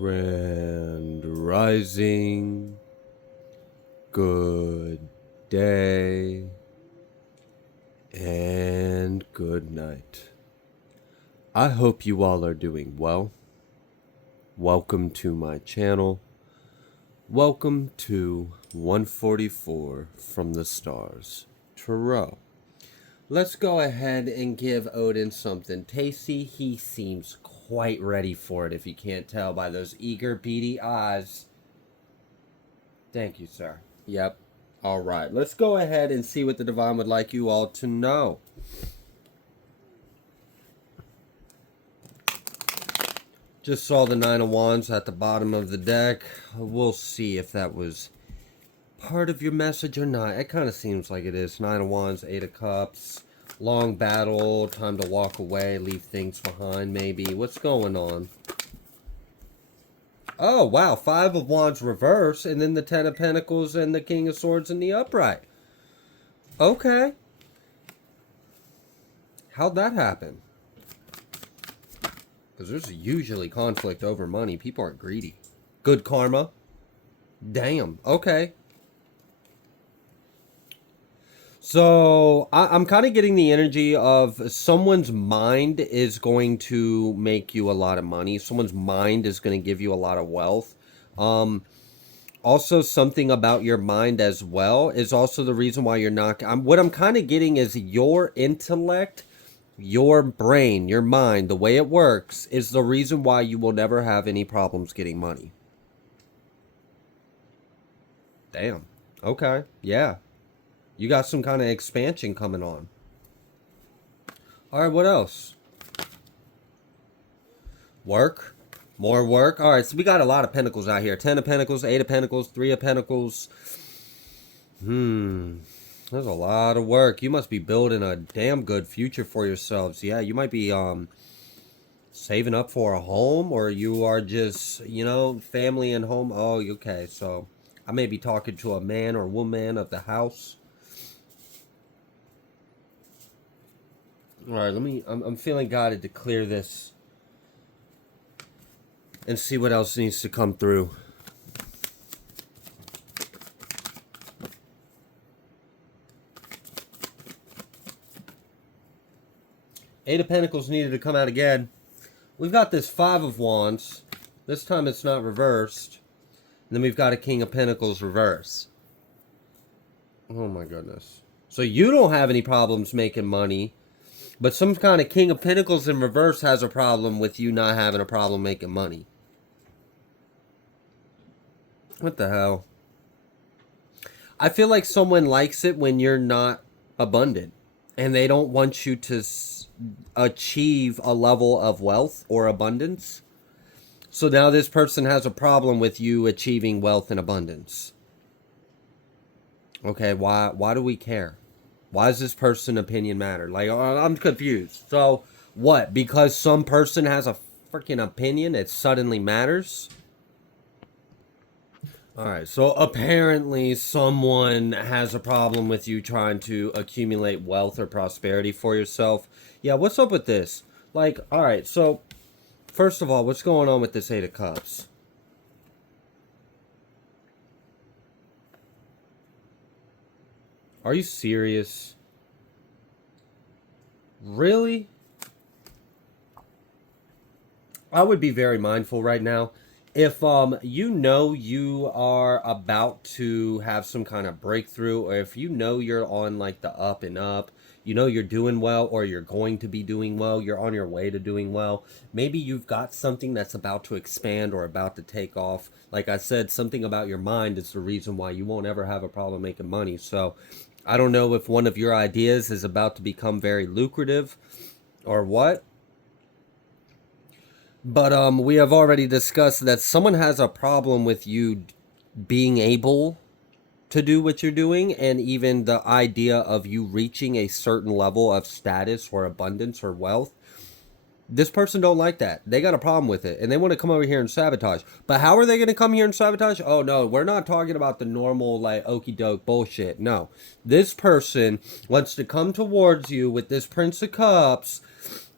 Grand Rising, good day, and good night. I hope you all are doing well. Welcome to my channel. Welcome to 144 from the stars, Tarot. Let's go ahead and give Odin something tasty. He seems quite ready for it, if you can't tell by those eager, beady eyes. Thank you, sir. Yep. All right. Let's go ahead and see what the Divine would like you all to know. Just saw the Nine of Wands at the bottom of the deck. We'll see if that was part of your message or not. It kind of seems like it is. Nine of Wands, Eight of Cups. Long battle, time to walk away, leave things behind maybe. What's going on? Oh, wow. Five of Wands reverse, and then the Ten of Pentacles and the King of Swords in the upright. Okay. How'd that happen? Because there's usually conflict over money. People aren't greedy. Good karma. Damn. Okay. So, I'm kind of getting the energy of someone's mind is going to make you a lot of money. Someone's mind is going to give you a lot of wealth. Also, something about your mind as well is also the reason why you're not... what I'm kind of getting is your intellect, your brain, your mind, the way it works is the reason why you will never have any problems getting money. Damn. Okay. Yeah. You got some kind of expansion coming on. All right, what else? Work. More work. All right, so we got a lot of pentacles out here. 10 of Pentacles, 8 of Pentacles, 3 of Pentacles. There's a lot of work. You must be building a damn good future for yourselves. Yeah, you might be saving up for a home, or you are just, you know, family and home. Oh, okay. So I may be talking to a man or woman of the house. All right, I'm feeling guided to clear this and see what else needs to come through. Eight of Pentacles needed to come out again. We've got this Five of Wands. This time it's not reversed. And then we've got a King of Pentacles reverse. Oh my goodness. So you don't have any problems making money. But some kind of King of Pentacles in reverse has a problem with you not having a problem making money. What the hell? I feel like someone likes it when you're not abundant. And they don't want you to achieve a level of wealth or abundance. So now this person has a problem with you achieving wealth and abundance. Okay, why do we care? Why does this person opinion matter? Like, I'm confused. So, what? Because some person has a freaking opinion, it suddenly matters? Alright, so apparently someone has a problem with you trying to accumulate wealth or prosperity for yourself. Yeah, what's up with this? Like, alright, so, first of all, what's going on with this Eight of Cups? Are you serious? Really? I would be very mindful right now. If you know you are about to have some kind of breakthrough, or if you know you're on like the up and up, you know you're doing well, or you're going to be doing well, you're on your way to doing well, maybe you've got something that's about to expand or about to take off. Like I said, something about your mind is the reason why you won't ever have a problem making money. So I don't know if one of your ideas is about to become very lucrative or what. But we have already discussed that someone has a problem with you being able to do what you're doing, and even the idea of you reaching a certain level of status or abundance or wealth. This person don't like that. They got a problem with it, and they want to come over here and sabotage. But how are they going to come here and sabotage? Oh, no, we're not talking about the normal, like, okie doke bullshit. No. This person wants to come towards you with this Prince of Cups.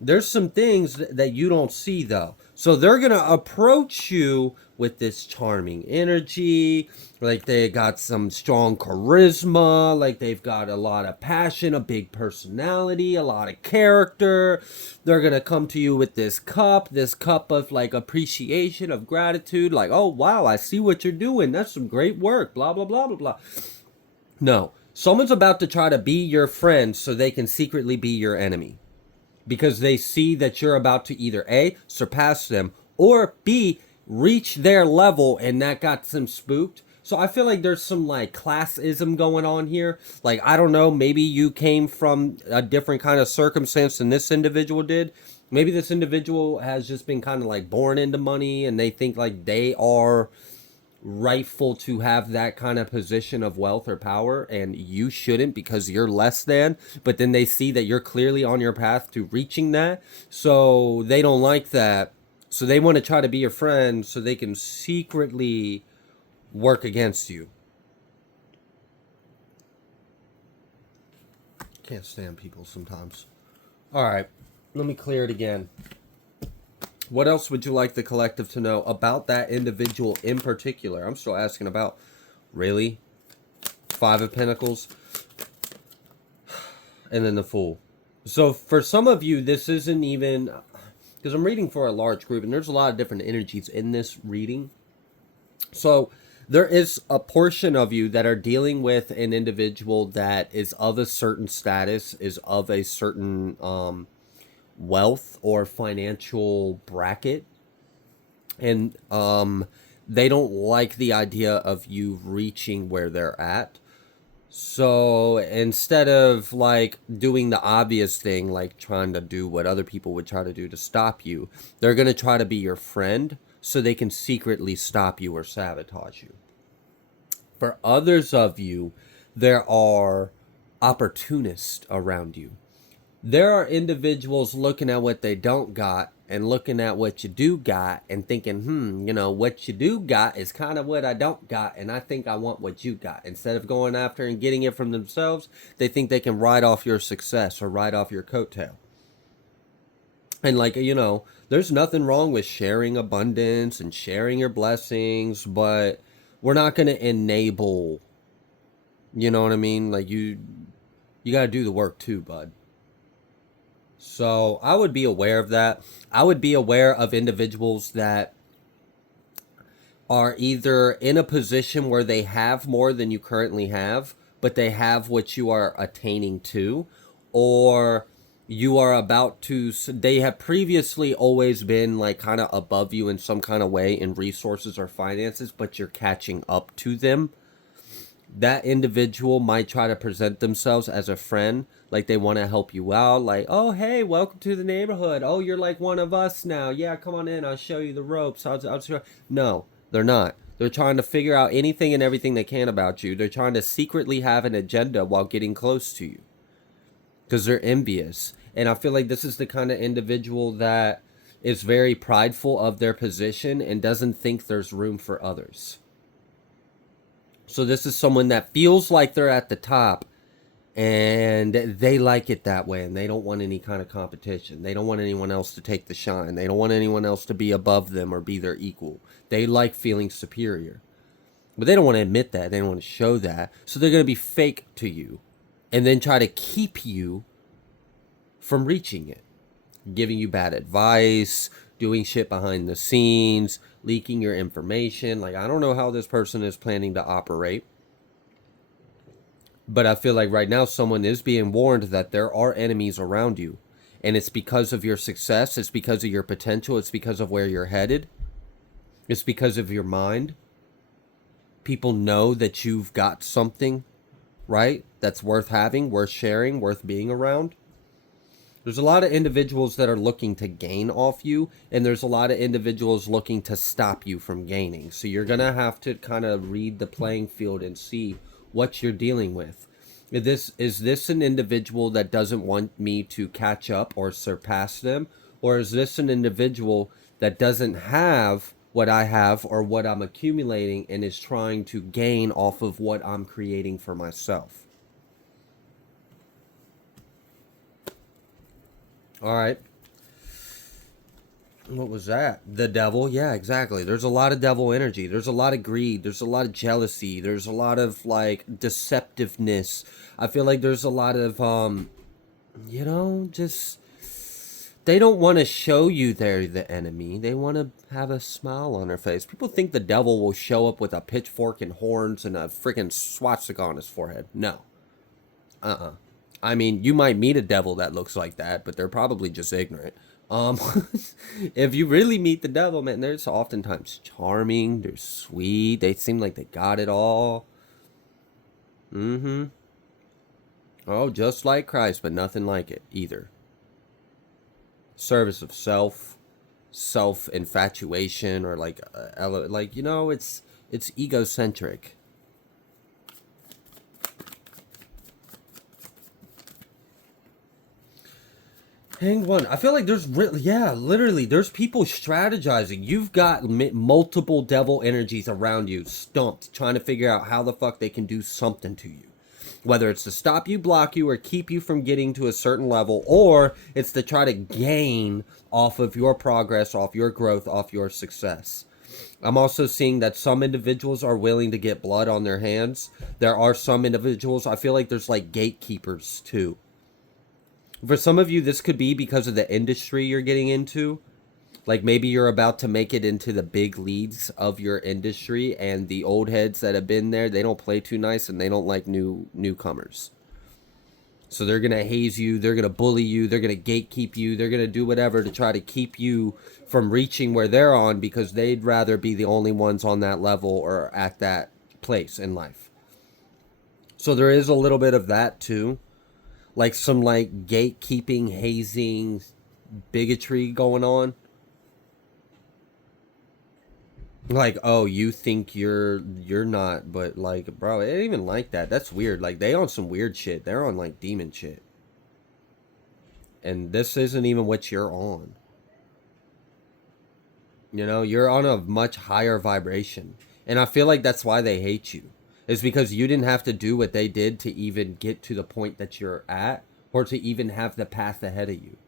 There's some things that you don't see, though. So they're going to approach you with this charming energy, like they got some strong charisma, like they've got a lot of passion, a big personality, a lot of character. They're going to come to you with this cup of like appreciation, of gratitude, like, oh, wow, I see what you're doing. That's some great work, blah, blah, blah, blah, blah. No, someone's about to try to be your friend so they can secretly be your enemy, because they see that you're about to either A, surpass them, or B, reach their level, and that got them spooked. So I feel like there's some like classism going on here. Like, I don't know, maybe you came from a different kind of circumstance than this individual did. Maybe this individual has just been kind of like born into money and they think like they are rightful to have that kind of position of wealth or power, and you shouldn't because you're less than. But then they see that you're clearly on your path to reaching that, so they don't like that, so they want to try to be your friend so they can secretly work against you. Can't stand people sometimes. All right, let me clear it again. What else would you like the collective to know about that individual in particular? I'm still asking about. Really? Five of Pentacles. And then the Fool. So for some of you, this isn't even... because I'm reading for a large group, and there's a lot of different energies in this reading. So there is a portion of you that are dealing with an individual that is of a certain status, is of a certain... wealth or financial bracket, and they don't like the idea of you reaching where they're at. So instead of like doing the obvious thing, like trying to do what other people would try to do to stop you, they're going to try to be your friend so they can secretly stop you or sabotage you. For others of you, there are opportunists around you. There are individuals looking at what they don't got and looking at what you do got and thinking, what you do got is kind of what I don't got, and I think I want what you got. Instead of going after and getting it from themselves, they think they can ride off your success or ride off your coattail. And there's nothing wrong with sharing abundance and sharing your blessings, but we're not going to enable, you know what I mean? Like you got to do the work too, bud. So I would be aware of that. I would be aware of individuals that are either in a position where they have more than you currently have, but they have what you are attaining to, or you are about to, they have previously always been like kind of above you in some kind of way in resources or finances, but you're catching up to them. That individual might try to present themselves as a friend, like they want to help you out, like, oh, hey, welcome to the neighborhood. Oh, you're like one of us now. Yeah, come on in. I'll show you the ropes. I'll show... No, they're not. They're trying to figure out anything and everything they can about you. They're trying to secretly have an agenda while getting close to you because they're envious. And I feel like this is the kind of individual that is very prideful of their position and doesn't think there's room for others. So this is someone that feels like they're at the top and they like it that way, and they don't want any kind of competition. They don't want anyone else to take the shine. They don't want anyone else to be above them or be their equal. They like feeling superior. But they don't want to admit that. They don't want to show that. So they're going to be fake to you and then try to keep you from reaching it. Giving you bad advice, doing shit behind the scenes, leaking your information. Like, I don't know how this person is planning to operate. But I feel like right now someone is being warned that there are enemies around you. And it's because of your success. It's because of your potential. It's because of where you're headed. It's because of your mind. People know that you've got something, right? That's worth having, worth sharing, worth being around. There's a lot of individuals that are looking to gain off you, and there's a lot of individuals looking to stop you from gaining. So you're going to have to kind of read the playing field and see what you're dealing with. Is this an individual that doesn't want me to catch up or surpass them? Or is this an individual that doesn't have what I have or what I'm accumulating and is trying to gain off of what I'm creating for myself? All right. What was that? The devil? Yeah, exactly. There's a lot of devil energy. There's a lot of greed. There's a lot of jealousy. There's a lot of like deceptiveness. I feel like there's a lot of just they don't want to show you they're the enemy. They want to have a smile on their face. People think the devil will show up with a pitchfork and horns and a freaking swastika on his forehead. No. I mean, you might meet a devil that looks like that, but they're probably just ignorant. Um, if you really meet the devil, man, they're oftentimes charming, they're sweet, they seem like they got it all. Mm-hmm. Oh, just like Christ, but nothing like it either. Service of self, self infatuation, or like, it's egocentric. Hang one. I feel like there's literally, there's people strategizing. You've got multiple devil energies around you, stumped, trying to figure out how the fuck they can do something to you. Whether it's to stop you, block you, or keep you from getting to a certain level, or it's to try to gain off of your progress, off your growth, off your success. I'm also seeing that some individuals are willing to get blood on their hands. There are some individuals, I feel like there's like gatekeepers too. For some of you, this could be because of the industry you're getting into. Like maybe you're about to make it into the big leagues of your industry, and the old heads that have been there, they don't play too nice and they don't like newcomers. So they're going to haze you, they're going to bully you, they're going to gatekeep you, they're going to do whatever to try to keep you from reaching where they're on, because they'd rather be the only ones on that level or at that place in life. So there is a little bit of that too. Like some like gatekeeping, hazing, bigotry going on. Like, oh, you think you're not, but like, bro, it ain't even like that. That's weird. Like they on some weird shit. They're on like demon shit. And this isn't even what you're on. You know, you're on a much higher vibration. And I feel like that's why they hate you. Is because you didn't have to do what they did to even get to the point that you're at, or to even have the path ahead of you.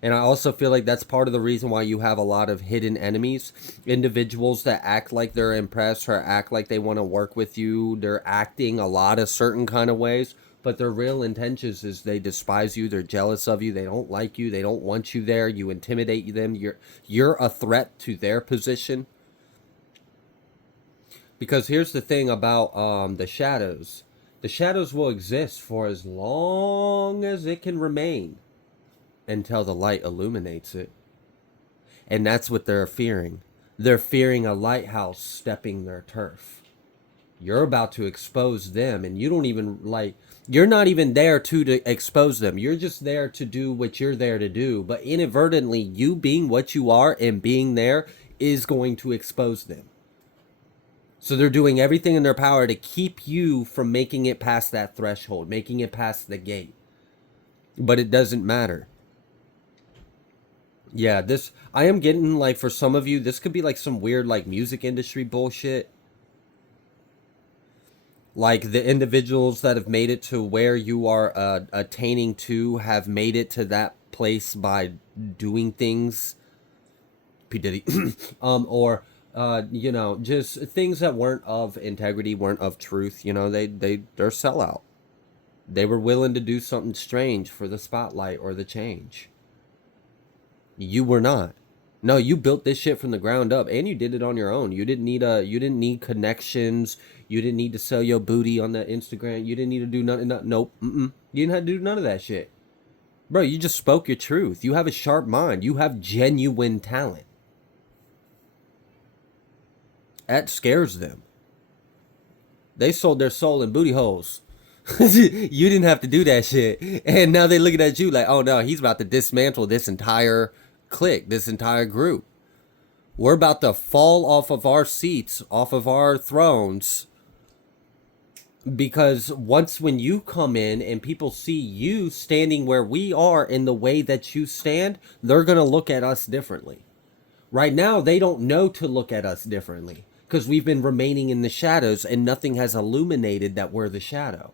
And I also feel like that's part of the reason why you have a lot of hidden enemies. Individuals that act like they're impressed or act like they want to work with you. They're acting a lot of certain kind of ways, but their real intentions is they despise you, they're jealous of you, they don't like you, they don't want you there, you intimidate them, you're a threat to their position. Because here's the thing about the shadows. The shadows will exist for as long as it can remain, until the light illuminates it. And that's what they're fearing. They're fearing a lighthouse stepping their turf. You're about to expose them, and you don't even you're not even there to expose them. You're just there to do what you're there to do. But inadvertently, you being what you are and being there is going to expose them. So they're doing everything in their power to keep you from making it past that threshold, making it past the gate. But it doesn't matter. Yeah, I am getting like, for some of you, this could be like some weird like music industry bullshit. Like the individuals that have made it to where you are attaining to have made it to that place by doing things, P. Diddy, or just things that weren't of integrity, weren't of truth. You know, they're sellout. They were willing to do something strange for the spotlight or the change. You were not. No, you built this shit from the ground up, and you did it on your own. You didn't need connections. You didn't need to sell your booty on the Instagram. You didn't need to do nothing. Nope. You didn't have to do none of that shit. Bro, you just spoke your truth. You have a sharp mind. You have genuine talent. That scares them. They sold their soul in booty holes. You didn't have to do that shit. And now they looking at you like, oh no, he's about to dismantle this entire clique, this entire group. We're about to fall off of our seats, off of our thrones. Because when you come in and people see you standing where we are in the way that you stand, they're going to look at us differently. Right now, they don't know to look at us differently, because we've been remaining in the shadows and nothing has illuminated that we're the shadow.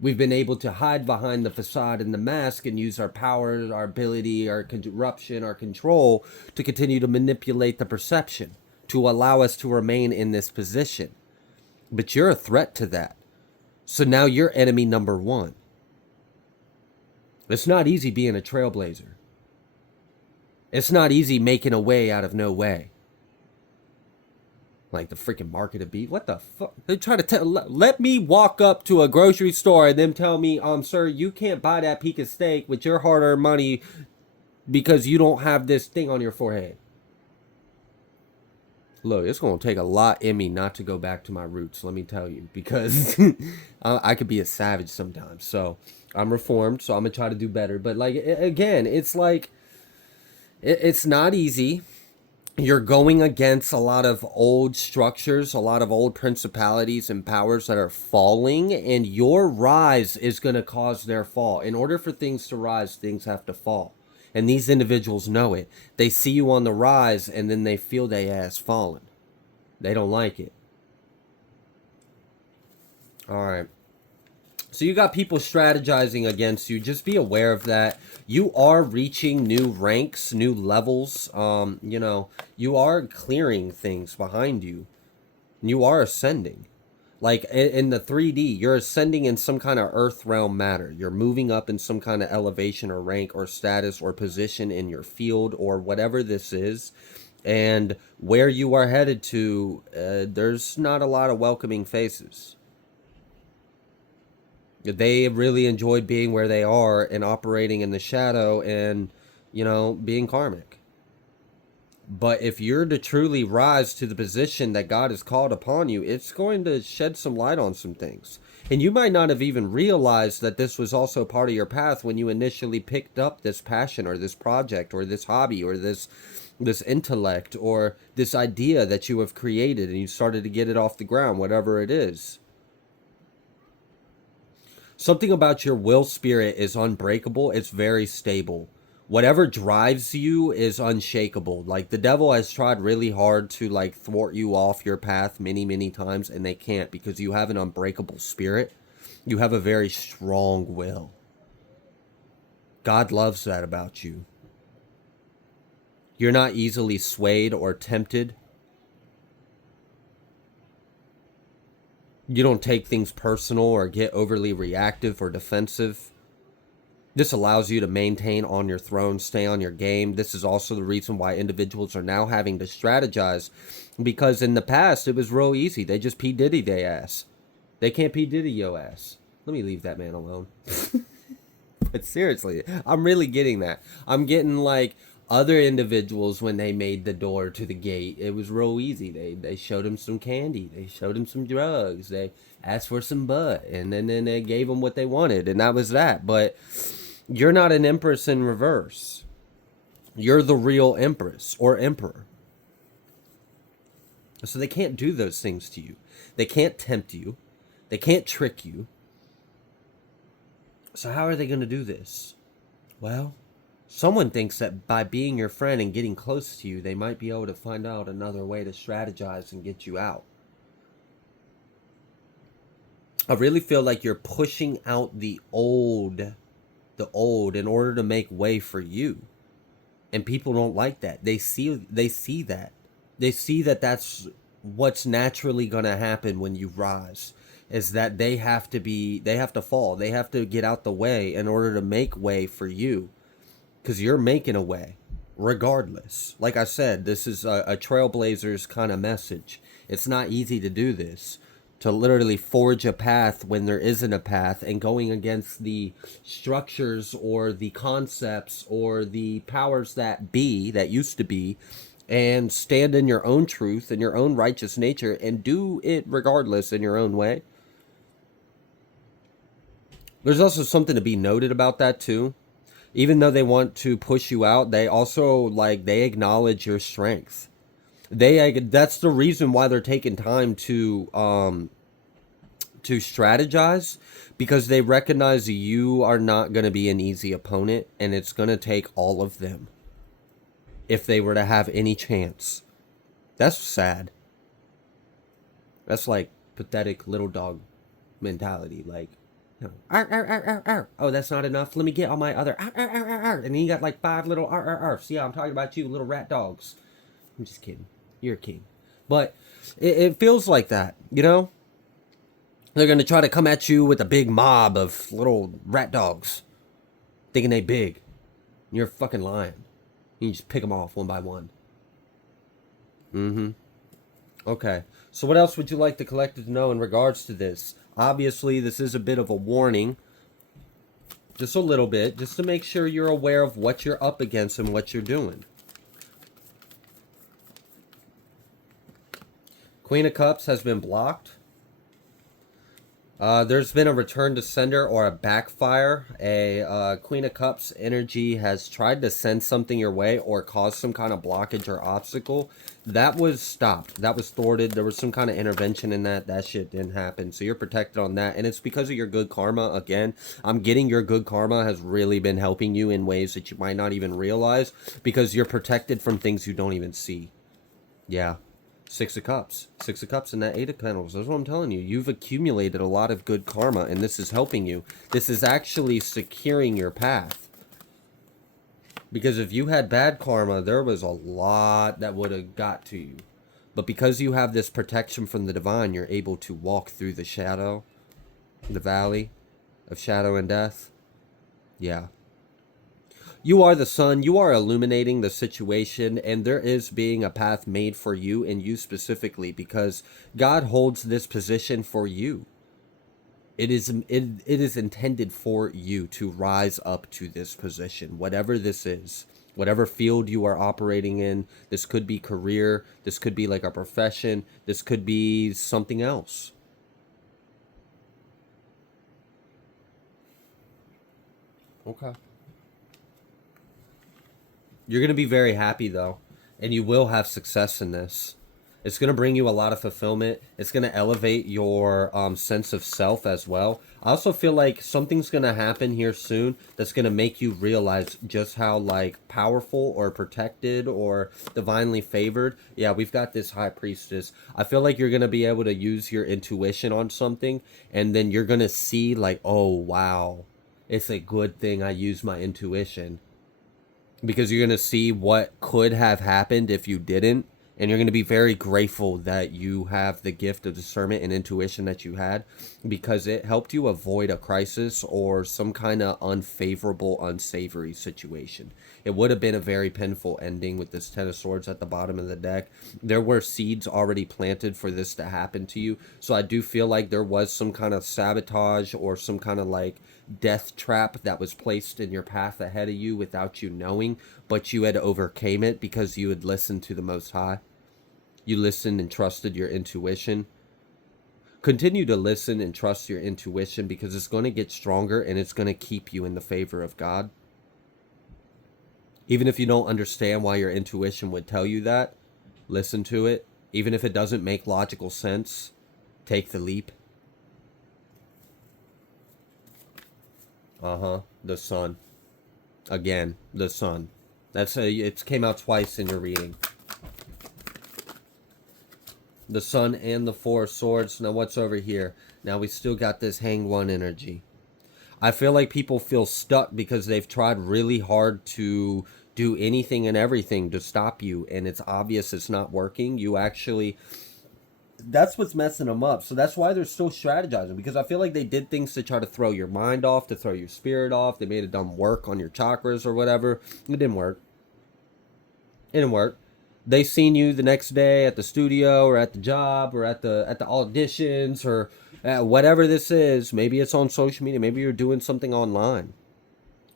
We've been able to hide behind the facade and the mask and use our power, our ability, our corruption, our control to continue to manipulate the perception, to allow us to remain in this position. But you're a threat to that. So now you're enemy number one. It's not easy being a trailblazer. It's not easy making a way out of no way. Like the freaking market of beef. What the fuck? They try to let me walk up to a grocery store and them tell me, sir, you can't buy that peak of steak with your hard-earned money because you don't have this thing on your forehead. Look, it's going to take a lot in me not to go back to my roots, let me tell you, because I could be a savage sometimes. So I'm reformed, so I'm going to try to do better. But like, again, it's like, it's not easy. You're going against a lot of old structures, a lot of old principalities and powers that are falling, and your rise is going to cause their fall. In order for things to rise, things have to fall. And these individuals know it. They see you on the rise, and then they feel they ass falling. They don't like it. All right. So you got people strategizing against you. Just be aware of that. You are reaching new ranks, new levels. You know, you are clearing things behind you. You are ascending. Like in the 3D, you're ascending in some kind of earth realm matter. You're moving up in some kind of elevation or rank or status or position in your field or whatever this is. And where you are headed to, there's not a lot of welcoming faces. They really enjoyed being where they are and operating in the shadow and, you know, being karmic. But if you're to truly rise to the position that God has called upon you, it's going to shed some light on some things. And you might not have even realized that this was also part of your path when you initially picked up this passion or this project or this hobby or this intellect or this idea that you have created and you started to get it off the ground, whatever it is. Something about your will spirit is unbreakable. It's very stable. Whatever drives you is unshakable. Like the devil has tried really hard to like thwart you off your path many, many times, and they can't because you have an unbreakable spirit. You have a very strong will. God loves that about you. You're not easily swayed or tempted. You don't take things personal or get overly reactive or defensive. This allows you to maintain on your throne, stay on your game. This is also the reason why individuals are now having to strategize, because in the past it was real easy. They just P. Diddy they ass. They can't P. Diddy yo ass. Let me leave that man alone. But seriously, I'm really getting that. I'm getting like other individuals when they made the door to the gate. It was real easy. They showed him some candy. They showed him some drugs. They asked for some butt. And then they gave him what they wanted. And that was that. But you're not an empress in reverse. You're the real empress or emperor. So they can't do those things to you. They can't tempt you. They can't trick you. So how are they going to do this? Well, someone thinks that by being your friend and getting close to you, they might be able to find out another way to strategize and get you out. I really feel like you're pushing out the old in order to make way for you. And people don't like that. They see that. They see that that's what's naturally going to happen when you rise. Is that they have to fall. They have to get out the way in order to make way for you. Because you're making a way, regardless. Like I said, this is a trailblazer's kind of message. It's not easy to do this. To literally forge a path when there isn't a path and going against the structures or the concepts or the powers that be, that used to be, and stand in your own truth and your own righteous nature and do it regardless in your own way. There's also something to be noted about that too. Even though they want to push you out, they also they acknowledge your strength. That's the reason why they're taking time to strategize, because they recognize you are not going to be an easy opponent, and it's going to take all of them if they were to have any chance. That's sad. That's like pathetic little dog mentality. Like, No. Arr, arr, arr, arr, arr. Oh, that's not enough. Let me get all my other arr, arr, arr, arr, arr. And then you got like 5 little arr, arr, arr. See, I'm talking about you, little rat dogs. I'm just kidding. You're a king. But it feels like that, you know? They're going to try to come at you with a big mob of little rat dogs, thinking they big. You're a fucking lion. You just pick them off one by one. Mm-hmm. Okay. So what else would you like the collective to know in regards to this? Obviously, this is a bit of a warning. Just a little bit. Just to make sure you're aware of what you're up against and what you're doing. Queen of Cups has been blocked. There's been a return to sender or a backfire. A Queen of Cups energy has tried to send something your way or cause some kind of blockage or obstacle. That was stopped. That was thwarted. There was some kind of intervention in that. That shit didn't happen. So you're protected on that. And it's because of your good karma. Again, I'm getting your good karma has really been helping you in ways that you might not even realize. Because you're protected from things you don't even see. Yeah. 6 of Cups. 6 of Cups and that 8 of Pentacles. That's what I'm telling you. You've accumulated a lot of good karma, and this is helping you. This is actually securing your path. Because if you had bad karma, there was a lot that would have got to you. But because you have this protection from the divine, you're able to walk through the shadow, the valley of shadow and death. Yeah. You are the sun. You are illuminating the situation, and there is being a path made for you and you specifically because God holds this position for you. It is intended for you to rise up to this position, whatever this is, whatever field you are operating in. This could be career. This could be like a profession. This could be something else. Okay. You're going to be very happy, though, and you will have success in this. It's going to bring you a lot of fulfillment. It's going to elevate your sense of self as well. I also feel like something's going to happen here soon that's going to make you realize just how, like, powerful or protected or divinely favored. Yeah, we've got this high priestess. I feel like you're going to be able to use your intuition on something, and then you're going to see, like, oh, wow, it's a good thing I used my intuition. Because you're going to see what could have happened if you didn't. And you're going to be very grateful that you have the gift of discernment and intuition that you had. Because it helped you avoid a crisis or some kind of unfavorable, unsavory situation. It would have been a very painful ending with this Ten of Swords at the bottom of the deck. There were seeds already planted for this to happen to you. So I do feel like there was some kind of sabotage or some kind of like death trap that was placed in your path ahead of you without you knowing, but you had overcame it because you had listened to the Most High. You listened and trusted your intuition. Continue to listen and trust your intuition because it's going to get stronger and it's going to keep you in the favor of God. Even if you don't understand why your intuition would tell you that, listen to it. Even if it doesn't make logical sense, take the leap. The sun. Again, the sun. It came out twice in your reading. The sun and the Four of Swords. Now what's over here? Now we still got this Hanged One energy. I feel like people feel stuck because they've tried really hard to do anything and everything to stop you, and it's obvious it's not working. You actually... That's what's messing them up. So that's why they're still strategizing, because I feel like they did things to try to throw your mind off, to throw your spirit off. They made it dumb work on your chakras or whatever. It didn't work. It didn't work. They seen you the next day at the studio or at the job or at the auditions or whatever this is. Maybe it's on social media. Maybe you're doing something online.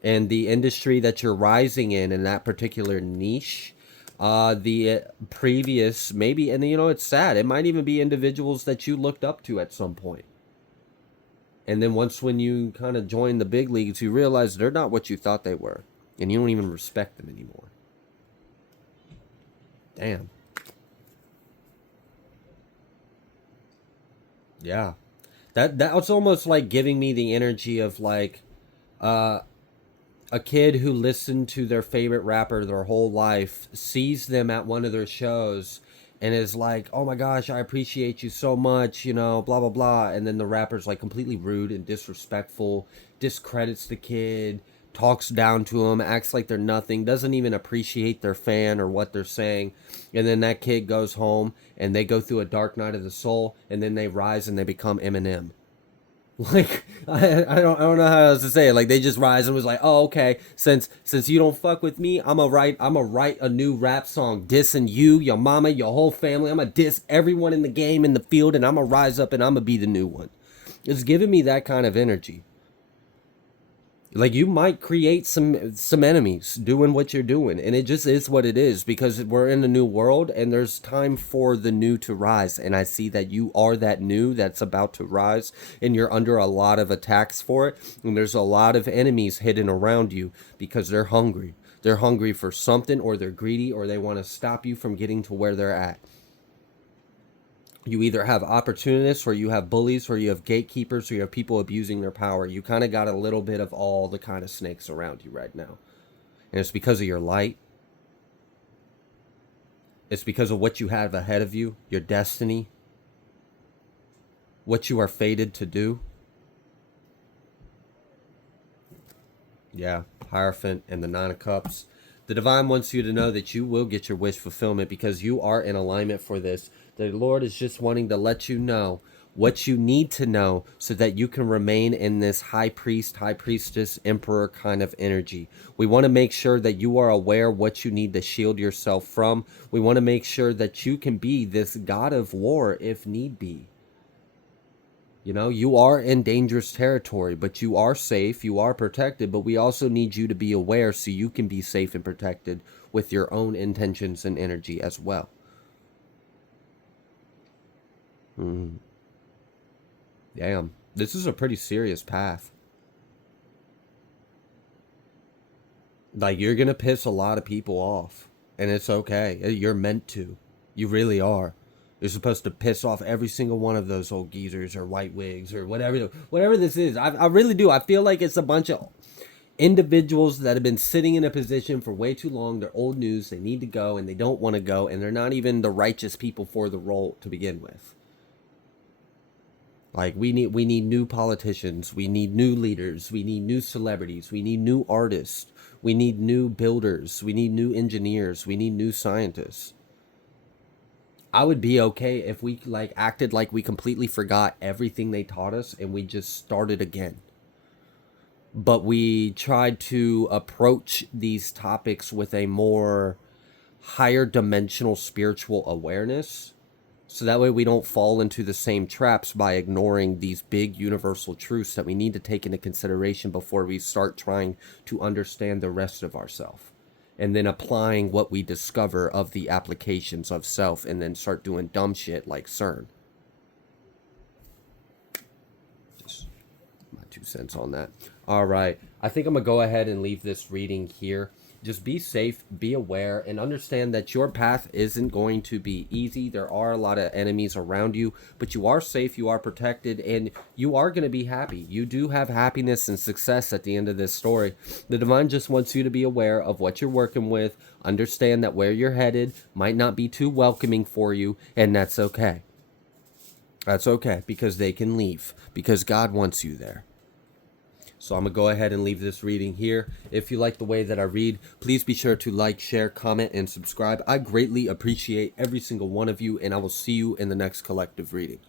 And the industry that you're rising in that particular niche, the previous, maybe, and you know, it's sad. It might even be individuals that you looked up to at some point. And then when you kind of join the big leagues, you realize they're not what you thought they were. And you don't even respect them anymore. Damn. Yeah. That was almost like giving me the energy of like a kid who listened to their favorite rapper their whole life, sees them at one of their shows, and is like, oh my gosh, I appreciate you so much, you know, blah blah blah, and then the rapper's like completely rude and disrespectful, discredits the kid, talks down to him, acts like they're nothing, doesn't even appreciate their fan or what they're saying, and then that kid goes home and they go through a dark night of the soul, and then they rise and they become Eminem. Like I don't know how else to say it. Like they just rise and was like, oh okay, since you don't fuck with me, I'm a write a new rap song dissing you, your mama, your whole family. I'm gonna diss everyone in the game in the field, and I'm gonna rise up and I'm gonna be the new one. It's giving me that kind of energy. Like you might create some enemies doing what you're doing, and it just is what it is, because we're in a new world and there's time for the new to rise, and I see that you are that new that's about to rise, and you're under a lot of attacks for it, and there's a lot of enemies hidden around you because they're hungry for something, or they're greedy, or they want to stop you from getting to where they're at. You either have opportunists, or you have bullies, or you have gatekeepers, or you have people abusing their power. You kind of got a little bit of all the kind of snakes around you right now. And it's because of your light. It's because of what you have ahead of you, your destiny, what you are fated to do. Yeah, Hierophant and the Nine of Cups. The Divine wants you to know that you will get your wish fulfillment because you are in alignment for this. The Lord is just wanting to let you know what you need to know so that you can remain in this high priest, high priestess, emperor kind of energy. We want to make sure that you are aware what you need to shield yourself from. We want to make sure that you can be this god of war if need be. You know, you are in dangerous territory, but you are safe, you are protected, but we also need you to be aware so you can be safe and protected with your own intentions and energy as well. Damn, this is a pretty serious path. Like, you're gonna piss a lot of people off, and it's okay. You're meant to. You really are. You're supposed to piss off every single one of those old geezers or white wigs or whatever this is. I really do. I feel like it's a bunch of individuals that have been sitting in a position for way too long. They're old news. They need to go, and they don't want to go, and they're not even the righteous people for the role to begin with. Like we need new politicians, we need new leaders, we need new celebrities, we need new artists, we need new builders, we need new engineers, we need new scientists. I would be okay if we like acted like we completely forgot everything they taught us and we just started again. But we tried to approach these topics with a more higher dimensional spiritual awareness. So that way we don't fall into the same traps by ignoring these big universal truths that we need to take into consideration before we start trying to understand the rest of ourselves. And then applying what we discover of the applications of self, and then start doing dumb shit like CERN. Just my 2 cents on that. All right. I think I'm going to go ahead and leave this reading here. Just be safe, be aware, and understand that your path isn't going to be easy. There are a lot of enemies around you, but you are safe, you are protected, and you are going to be happy. You do have happiness and success at the end of this story. The Divine just wants you to be aware of what you're working with, understand that where you're headed might not be too welcoming for you, and that's okay. That's okay, because they can leave, because God wants you there. So I'm going to go ahead and leave this reading here. If you like the way that I read, please be sure to like, share, comment, and subscribe. I greatly appreciate every single one of you, and I will see you in the next collective reading.